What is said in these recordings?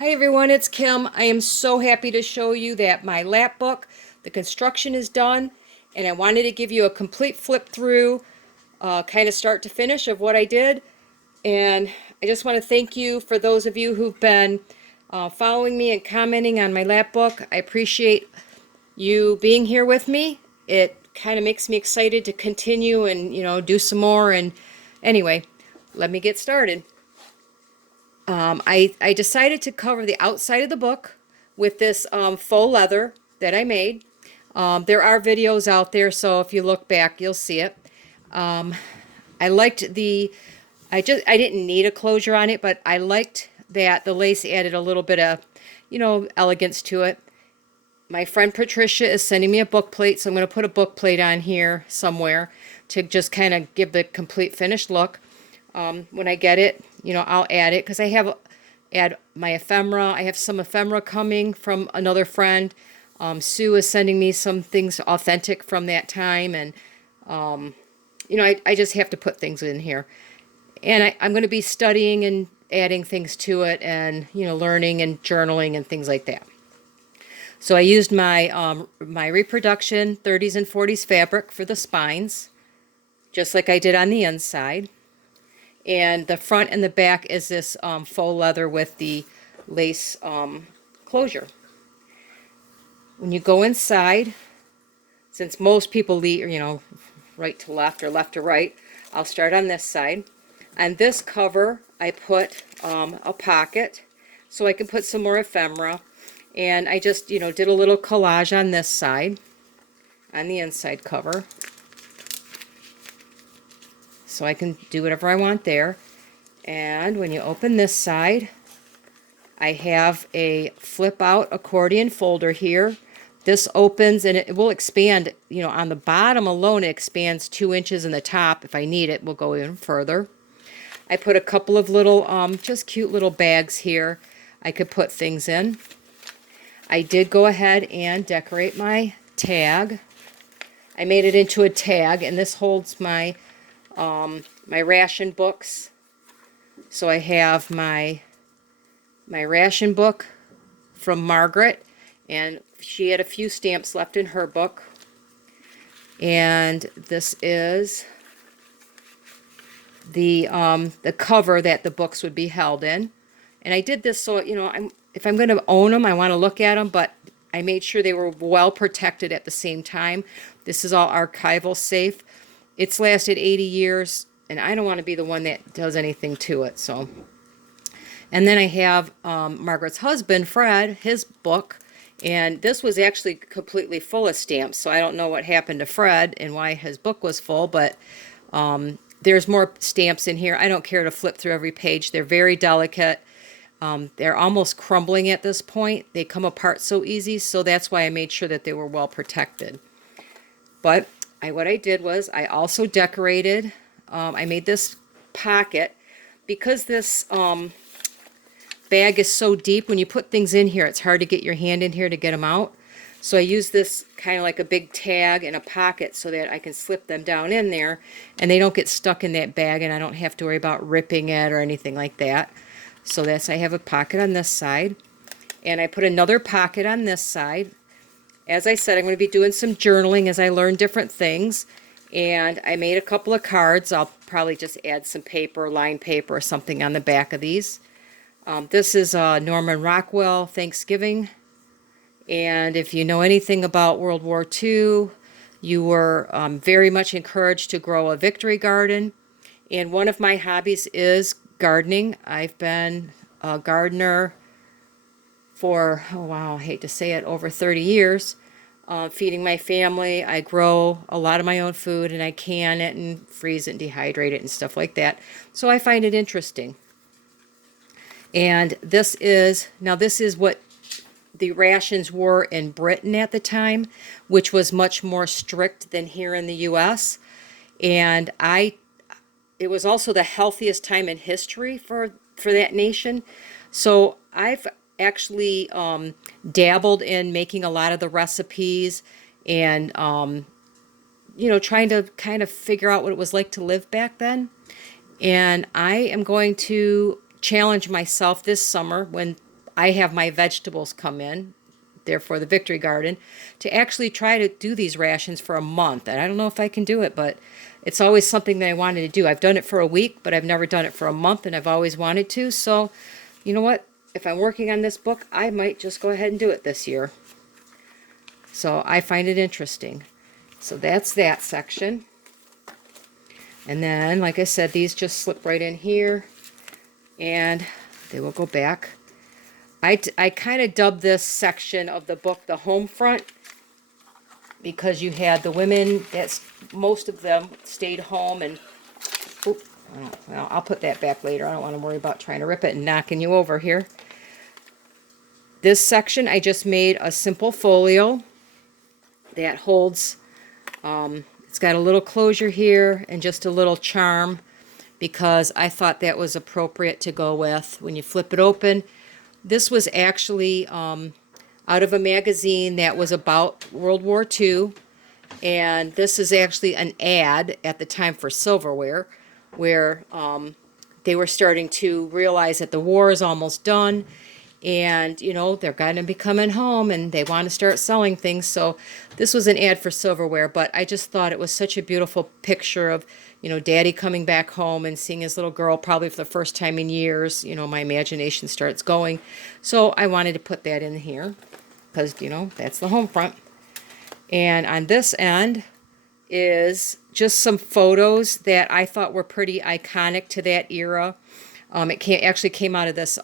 Hi everyone, it's Kim. I am so happy to show you that my Lapbook, the construction is done, and I wanted to give you a complete flip through, kind of start to finish of what I did. And I just want to thank you for those of you who've been following me and commenting on my Lapbook. I appreciate you being here with me. It kind of makes me excited to continue and, do some more. And anyway, let me get started. I decided to cover the outside of the book with this faux leather that I made. There are videos out there, so if you look back, you'll see it. I liked I didn't need a closure on it, but I liked that the lace added a little bit of, elegance to it. My friend Patricia is sending me a book plate, so I'm going to put a book plate on here somewhere to just kind of give the complete finished look. When I get it, I'll add it because add my ephemera. I have some ephemera coming from another friend. Sue is sending me some things authentic from that time, and I just have to put things in here. And I'm going to be studying and adding things to it, and learning and journaling and things like that. So I used my reproduction 30s and 40s fabric for the spines, just like I did on the inside. And the front and the back is this faux leather with the lace closure. When you go inside, since most people lead, right to left or left to right, I'll start on this side. On this cover, I put a pocket so I can put some more ephemera. And I just, did a little collage on this side, on the inside cover. So I can do whatever I want there. And when you open this side, I have a flip out accordion folder here. This opens and it will expand, on the bottom alone it expands 2 inches, in the top, if I need it, will go even further. I put a couple of little, just cute little bags here I could put things in. I did go ahead and decorate my tag. I made it into a tag, and this holds my my ration books. So I have my ration book from Margaret, and she had a few stamps left in her book. And this is the cover that the books would be held in. And I did this so, if I'm going to own them, I want to look at them, but I made sure they were well protected at the same time. This is all archival safe. It's lasted 80 years, and I don't want to be the one that does anything to it. So, and then I have Margaret's husband, Fred, his book, and this was actually completely full of stamps, so I don't know what happened to Fred and why his book was full, but there's more stamps in here. I don't care to flip through every page. They're very delicate. They're almost crumbling at this point. They come apart so easy, so that's why I made sure that they were well protected. But what I did was I also decorated, I made this pocket because this bag is so deep. When you put things in here, it's hard to get your hand in here to get them out. So I use this kind of like a big tag and a pocket so that I can slip them down in there and they don't get stuck in that bag, and I don't have to worry about ripping it or anything like that. So I have a pocket on this side, and I put another pocket on this side. As I said, I'm going to be doing some journaling as I learn different things, and I made a couple of cards. I'll probably just add some paper, lined paper or something on the back of these. This is Norman Rockwell Thanksgiving, and if you know anything about World War II, you were very much encouraged to grow a victory garden, and one of my hobbies is gardening. I've been a gardener for, oh wow, I hate to say it, over 30 years, feeding my family. I grow a lot of my own food, and I can it and freeze it and dehydrate it and stuff like that. So I find it interesting. And this is what the rations were in Britain at the time, which was much more strict than here in the U.S. And it was also the healthiest time in history for that nation. So I've actually dabbled in making a lot of the recipes and trying to kind of figure out what it was like to live back then. And I am going to challenge myself this summer when I have my vegetables come in, therefore the Victory Garden, to actually try to do these rations for a month. And I don't know if I can do it, but it's always something that I wanted to do. I've done it for a week, but I've never done it for a month, and I've always wanted to. So, you know what? If I'm working on this book, I might just go ahead and do it this year. So I find it interesting. So that's that section. And then, like I said, these just slip right in here, and they will go back. I kind of dubbed this section of the book the home front, because you had the women, most of them stayed home, and oop, well, I'll put that back later. I don't want to worry about trying to rip it and knocking you over here. This section, I just made a simple folio that holds, it's got a little closure here and just a little charm, because I thought that was appropriate to go with when you flip it open. This was actually out of a magazine that was about World War II, and this is actually an ad at the time for silverware, where they were starting to realize that the war is almost done, and you know, they're going to be coming home and they want to start selling things. So this was an ad for silverware, but I just thought it was such a beautiful picture of, you know, Daddy coming back home and seeing his little girl probably for the first time in years. You know, my imagination starts going. So I wanted to put that in here because, you know, that's the home front. And on this end is just some photos that I thought were pretty iconic to that era. It actually came out of this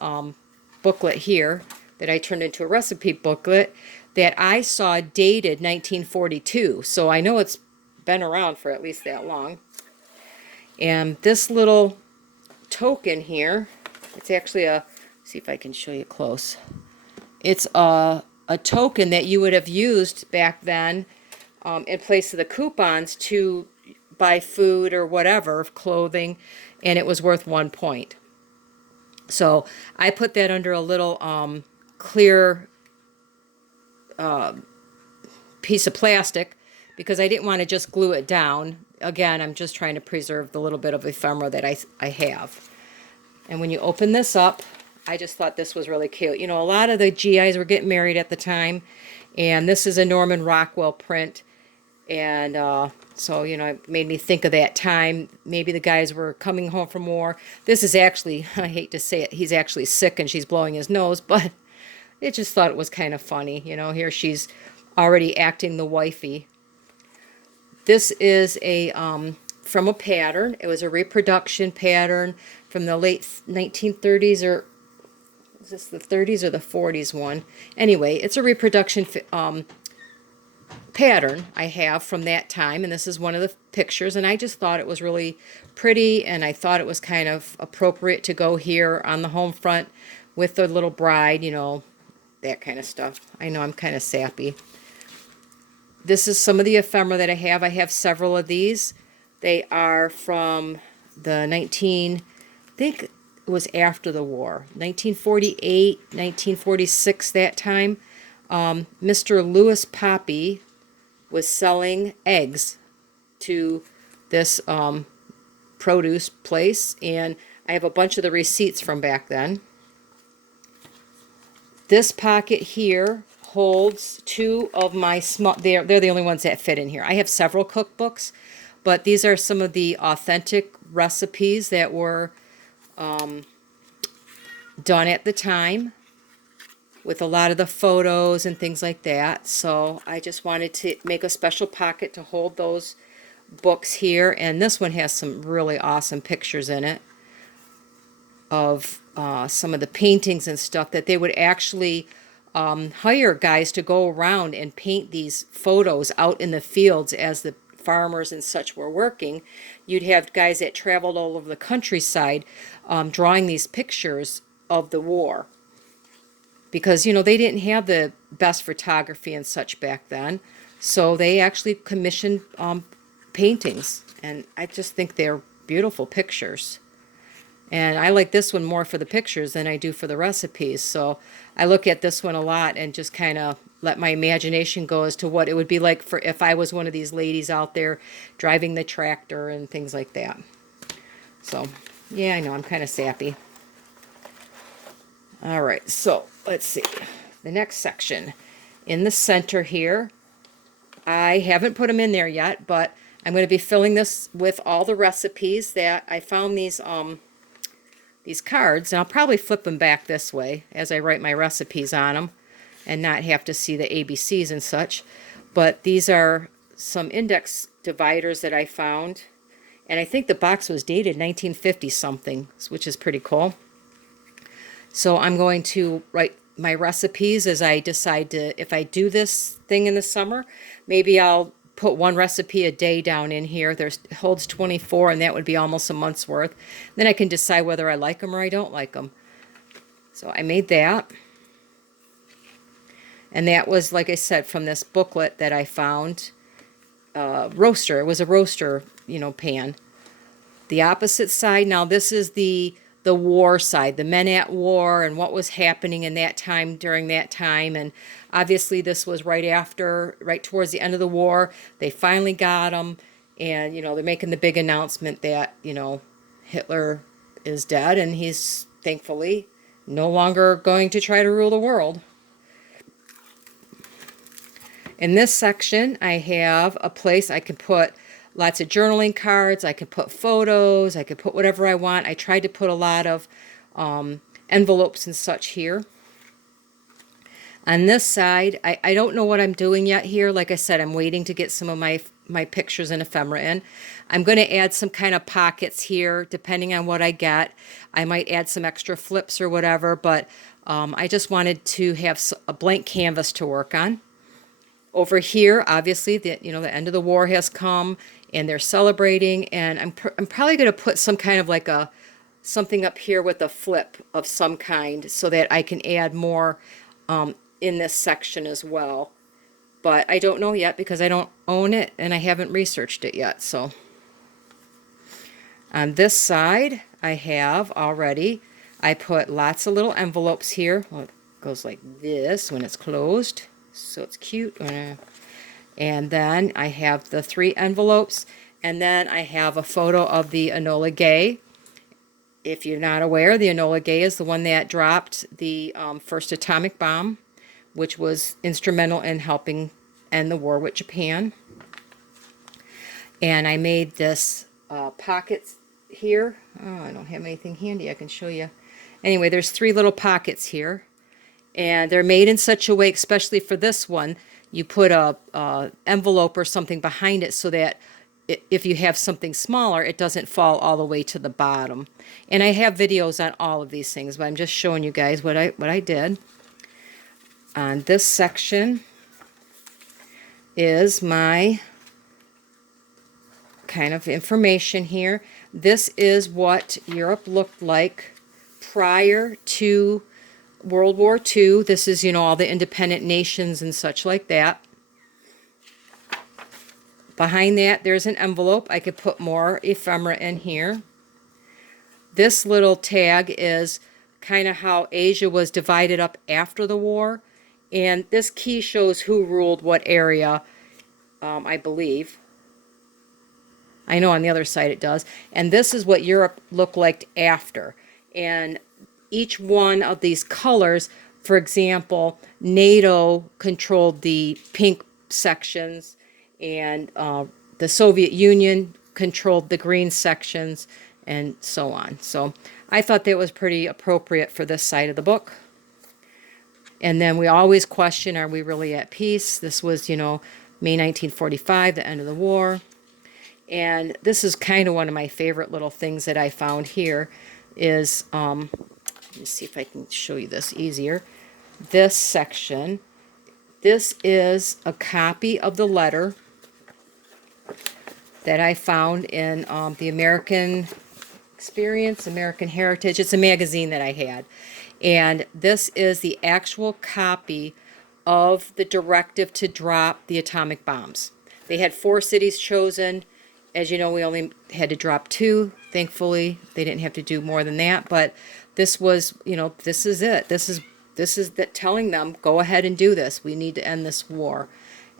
booklet here that I turned into a recipe booklet that I saw dated 1942. So I know it's been around for at least that long. And this little token here, it's actually see if I can show you close. It's a token that you would have used back then in place of the coupons to buy food or whatever, clothing, and it was worth 1 point. So I put that under a little clear piece of plastic because I didn't want to just glue it down. Again, I'm just trying to preserve the little bit of ephemera that I have. And when you open this up, I just thought this was really cute. You know, a lot of the GIs were getting married at the time, and this is a Norman Rockwell print. And so, you know, it made me think of that time. Maybe the guys were coming home from war. This is actually, I hate to say it, he's actually sick and she's blowing his nose, but I just thought it was kind of funny. You know, here she's already acting the wifey. This is a from a pattern. It was a reproduction pattern from the late 1930s, or is this the 30s or the 40s one? Anyway, it's a reproduction pattern I have from that time, and this is one of the pictures, and I just thought it was really pretty, and I thought it was kind of appropriate to go here on the home front with the little bride, you know, that kind of stuff. I know I'm kind of sappy. This is some of the ephemera that I have. I have several of these. They are from the I think it was after the war, 1948, 1946, that time. Mr. Lewis Poppy was selling eggs to this produce place, and I have a bunch of the receipts from back then. This pocket here holds two of my small, they're the only ones that fit in here. I have several cookbooks, but these are some of the authentic recipes that were done at the time, with a lot of the photos and things like that. So I just wanted to make a special pocket to hold those books here. And this one has some really awesome pictures in it of some of the paintings and stuff that they would actually hire guys to go around and paint these photos out in the fields as the farmers and such were working. You'd have guys that traveled all over the countryside drawing these pictures of the war. Because, you know, they didn't have the best photography and such back then. So they actually commissioned paintings. And I just think they're beautiful pictures. And I like this one more for the pictures than I do for the recipes. So I look at this one a lot and just kind of let my imagination go as to what it would be like for if I was one of these ladies out there driving the tractor and things like that. So, yeah, I know, I'm kind of sappy. All right, so let's see. The next section. In the center here, I haven't put them in there yet, but I'm going to be filling this with all the recipes that I found these cards, and I'll probably flip them back this way as I write my recipes on them and not have to see the ABCs and such. But these are some index dividers that I found, and I think the box was dated 1950 something, which is pretty cool. So I'm going to write my recipes as I decide to, if I do this thing in the summer, maybe I'll put one recipe a day down in here. It holds 24, and that would be almost a month's worth. Then I can decide whether I like them or I don't like them. So I made that. And that was, like I said, from this booklet that I found. Roaster. It was a roaster, pan. The opposite side, now this is the war side, the men at war and what was happening in that time, during that time. And obviously this was right towards the end of the war. They finally got them, and, they're making the big announcement that, Hitler is dead, and he's thankfully no longer going to try to rule the world. In this section, I have a place I can put lots of journaling cards. I can put photos. I can put whatever I want. I tried to put a lot of envelopes and such here. On this side, I don't know what I'm doing yet here. Like I said, I'm waiting to get some of my pictures and ephemera in. I'm going to add some kind of pockets here, depending on what I get. I might add some extra flips or whatever, but I just wanted to have a blank canvas to work on. Over here, obviously, the end of the war has come, and they're celebrating. And I'm probably going to put some kind of like something up here with a flip of some kind, so that I can add more in this section as well. But I don't know yet because I don't own it and I haven't researched it yet. So on this side, I put lots of little envelopes here. Well, it goes like this when it's closed. So it's cute. And then I have the 3 envelopes, and then I have a photo of the Enola Gay. If you're not aware, the Enola Gay is the one that dropped the first atomic bomb, which was instrumental in helping end the war with Japan. And I made this pockets here. Oh, I don't have anything handy I can show you. Anyway, there's 3 little pockets here. And they're made in such a way, especially for this one, you put a envelope or something behind it so that if you have something smaller, it doesn't fall all the way to the bottom. And I have videos on all of these things, but I'm just showing you guys what I did. On this section is my kind of information here. This is what Europe looked like prior to World War II. This is, all the independent nations and such like that. Behind that, there's an envelope. I could put more ephemera in here. This little tag is kind of how Asia was divided up after the war. And this key shows who ruled what area, I believe. I know on the other side it does. And this is what Europe looked like after. And each one of these colors, for example, NATO controlled the pink sections, and the Soviet Union controlled the green sections, and so on. So I thought that was pretty appropriate for this side of the book. And then we always question, are we really at peace? This was, May 1945, the end of the war. And this is kind of one of my favorite little things that I found here is, let me see if I can show you this easier. This section, this is a copy of the letter that I found in the American Experience, American Heritage. It's a magazine that I had. And this is the actual copy of the directive to drop the atomic bombs. They had 4 cities chosen. As you know, we only had to drop 2. Thankfully, they didn't have to do more than that. But this was, this is it. This is that telling them, go ahead and do this. We need to end this war.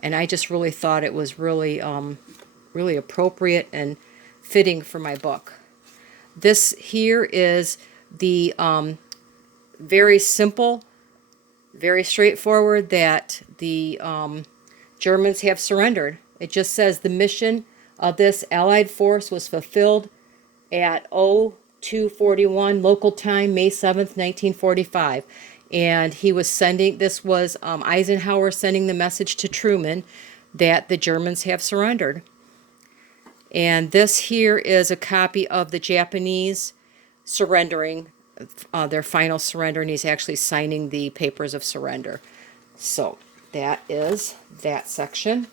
And I just really thought it was really, really appropriate and fitting for my book. This here is the very simple, very straightforward, that the Germans have surrendered. It just says the mission of this Allied force was fulfilled at 0241 local time, May 7th, 1945. And he was sending, this was Eisenhower sending the message to Truman that the Germans have surrendered. And this here is a copy of the Japanese surrendering, their final surrender, and he's actually signing the papers of surrender. So that is that section.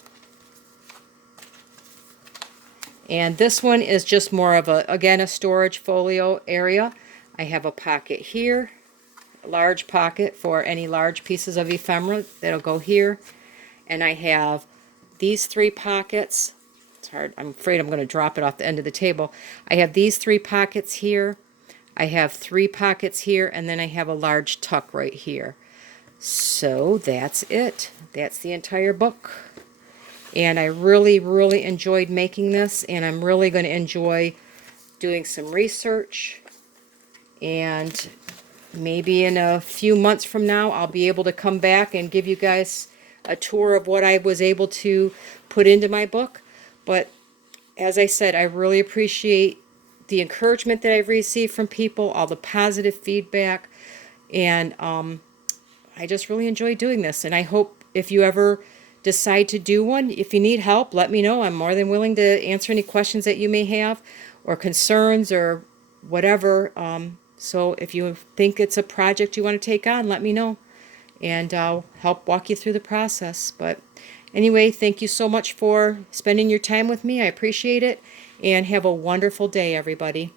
And this one is just more of a, again, a storage folio area. I have a pocket here, a large pocket for any large pieces of ephemera that'll go here. And I have these 3 pockets. It's hard, I'm afraid I'm going to drop it off the end of the table. I have these 3 pockets here. I have 3 pockets here, and then I have a large tuck right here. So that's it. That's the entire book. And I really, really enjoyed making this, and I'm really going to enjoy doing some research. And maybe in a few months from now, I'll be able to come back and give you guys a tour of what I was able to put into my book. But as I said, I really appreciate the encouragement that I've received from people, all the positive feedback, and I just really enjoy doing this. And I hope if you ever decide to do one, if you need help, let me know. I'm more than willing to answer any questions that you may have, or concerns, or whatever. So if you think it's a project you want to take on, let me know, and I'll help walk you through the process. But anyway, thank you so much for spending your time with me. I appreciate it, and have a wonderful day, everybody.